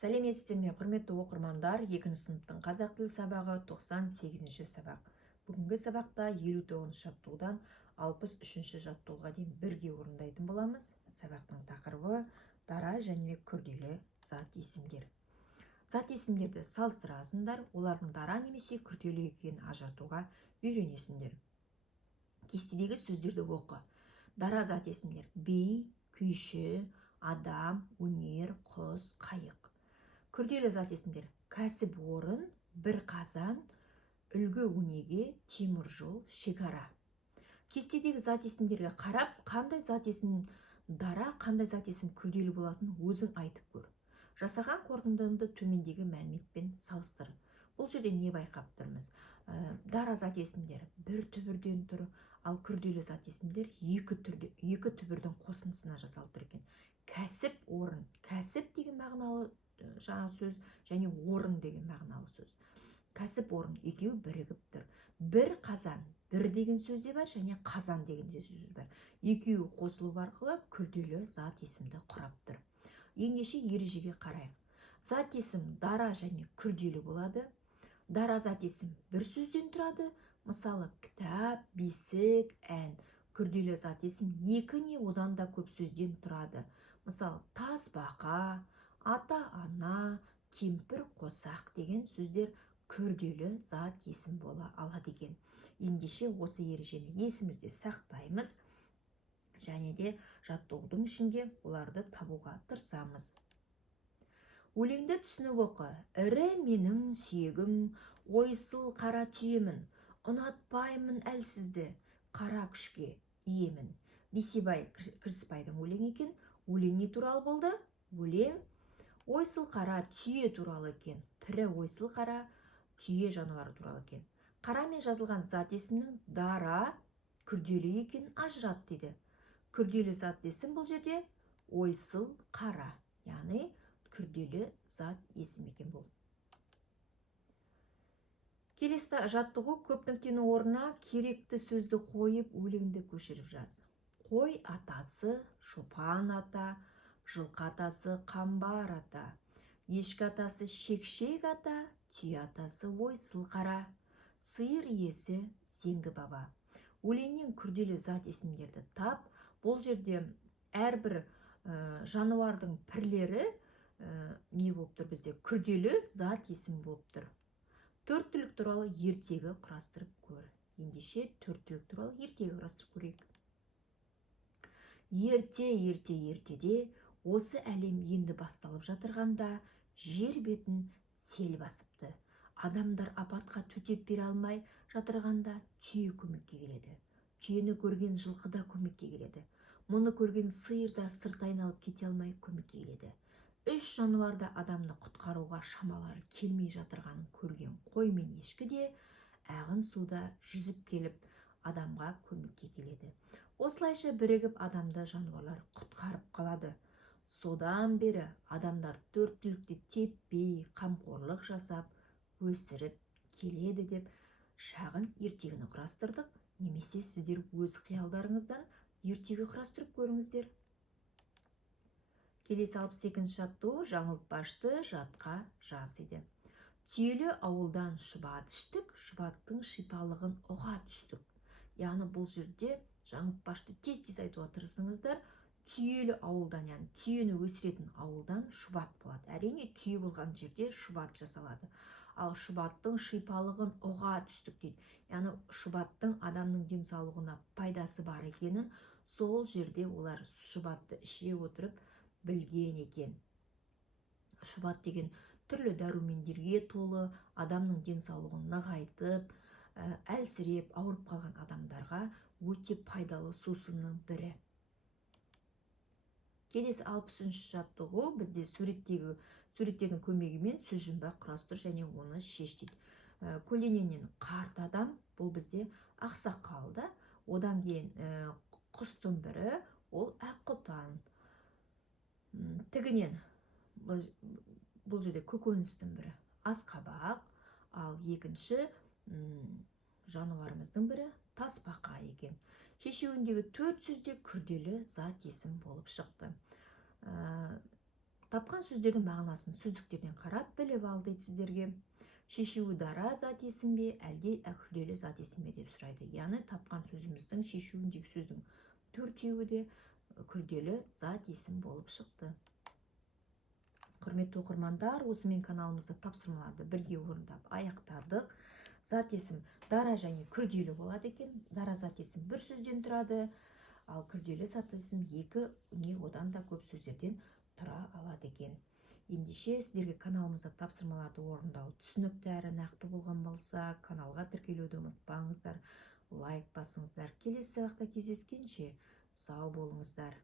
Сәлеметсіздер ме, құрметті оқырмандар, 2 сыныптың қазақ тілі сабағы 98-ші сабақ. Бүгінгі сабақта 59-ші жаттығудан 63-ші жаттығуға дейін бірге орындайтын боламыз. Сабақтың тақырыбы дара және күрделі зат есімдер. Зат есімдерді салыстырасыңдар, олардың дара немесе күрделі екенін ажыратуға үйренесіңдер. Кестедегі сөздерді оқы. Дара зат есімдер: би, күйші, адам, өнер, құс, қайық. Күрделі зат есімдер: кәсіп орын, бір қазан, үлгі өнеге, темір жол, шекара. Кестедегі зат есімдерге қарап, қандай зат есім дара, қандай зат есім күрделі болатынын өзің айтып көр. Жасаған қорытындыңды төмендегі мәліметпен салыстыр. Бұл жерде не байқап тұрмыз? Дара зат есімдер бір түбірден тұр, ал күрделі зат есімдер екі түбірдің қосындысына жасалып тұр екен. Кәсіп, орын. Кәсіп деген мағыналы жаңа сөз, және орын деген мағыналы сөз. Кәсіп, орын екеуі бірігіп тұр. Бір қазан, бір деген сөз де бар, және қазан деген де сөз бар. Екеуі қосылу арқылы күрделі зат есімді құрап тұр. Ендеше ережеге қарайық. Зат есім дара және күрделі болады. Дара зат есім бір сөзден тұрады. Мысалы, кітап, бесік, ән. Күрделі зат есім екі не одан да көп сөзден тұрады. Мысалы, тасбақа, ата-ана, кемпір, қосақ деген сөздер күрделі зат есім бола алады екен. Ендеше осы ережені есімізде сақтаймыз, және де жаттығудың ішінде оларды табуға тырысамыз. Өлеңді түсініп оқы. Ірі менің сүйегім, ойсыл қара түйемін, ұнатпаймын әлсізді, қара күшке иемін. Бейсебай Кіріспайдың өлеңі екен. Өлең не туралы болды? Өлең ойсыл қара түйе туралы екен. Пірі ойсыл қара түйе жануары туралы екен. Қарамен жазылған зат есімнің дара, күрделі екенін ажырат дейді. Күрделі зат есім бұл жерде ойсыл қара, яғни күрделі зат есім екен бұл. Келесі жаттығу: көп нүктені орнына керекті сөзді қойып өлеңді көшіріп жаз. Қой атасы шопан ата, жылқы атасы қамбар ата, ешкі атасы шекшек ата, түйе атасы ойсыл қара, сиыр иесі зеңгі баба. Өлеңнен күрделі зат есімдерді тап. Бұл жерде әрбір жануардың пірлері не болып тұр бізде? Күрделі зат есім болып тұр. Төрт түлік туралы ертегі құрастырып көр. Ендеше төрт түлік туралы ертегі құрастырып көрейік. Ертеде осы әлем енді басталып жатырғанда жер бетін сел басыпты. Адамдар апатқа төтеп бере алмай жатырғанда түйе көмекке келеді. Түйені көрген жылқы да көмекке келеді. Мұны көрген сиыр да сырт айналып кете алмай көмекке келеді. Үш жануар да адамды құтқаруға шамалары келмей жатырғанын көрген қой мен ешкі де ағын суда жүзіп келіп адамға көмекке келеді. Осылайша бірігіп адамды жануарлар құтқарып қалады. Содан бері адамдар төрт түлікті теппей, қамқорлық жасап, өсіріп келеді деп шағын ертегіні құрастырдық. Немесе сіздер өз қиялдарыңыздан ертегі құрастырып көріңіздер. Келесі 62-ші жаттығу: жаңылтпашты жадқа жаз дейді. Түйелі ауылдан шұбат іштік, шұбаттың шипалығын ұға түстік. Яғни бұл жерде жаңылтпашты тез айтуға тырысыңыздар. Түйелі ауылдан, яғни түйені өсіретін ауылдан шұбат болады. Әрине түйе болған жерде шұбат жасалады. Ал шұбаттың шипалығын ұға түстік дейді. Яғни шұбаттың адамның денсаулығына пайдасы бар екенін сол жерде олар шұбатты іше отырып білген екен. Шұбат деген түрлі дәрумендерге толы, адамның денсаулығын нығайтып, әлсіреп, ауырып қалған адамдарға өте пайдалы сусынның бірі. Келесі 63-ші жаттығу: бізде суреттердің көмегімен сөз жұмбақ құрастыр және оны шеш дейді. Көлденеңнен қарт адам, бұл бізде ақсақалда. Одан кейін құстың бірі, ол аққұтан. Тігінен, бұл жерде көкөністің бірі асқабақ, ал екінші жануарымыздың бірі тасбақа екен. Шешеуіндегі төрт сөзде күрделі зат есім болып шықты. Тапқан сөздердің мағынасын сөздіктерден қарап біліп ал дейді сіздерге. Шешуі дара зат есім бе, әлде күрделі зат есім бе деп сұрайды. Яғни тапқан сөзіміздің шешуіндегі сөздің төртеуі де күрделі зат есім болып шықты. Құрметті оқырмандар, осымен каналымызда тапсырмаларды бірге орындап аяқтадық. Зат есім дара және күрделі болады екен. Дара зат есім бір сөзден тұрады, ал күрделі зат есім екі не одан да көп сөздерден тұра алады екен. Ендеше сіздерге каналымызда тапсырмаларды орындау түсінікті әрі нақты болған болса, каналға тіркелуді ұмытпаңыздар, лайк басыңыздар. Келесі сабақта кездескенше сау болыңыздар.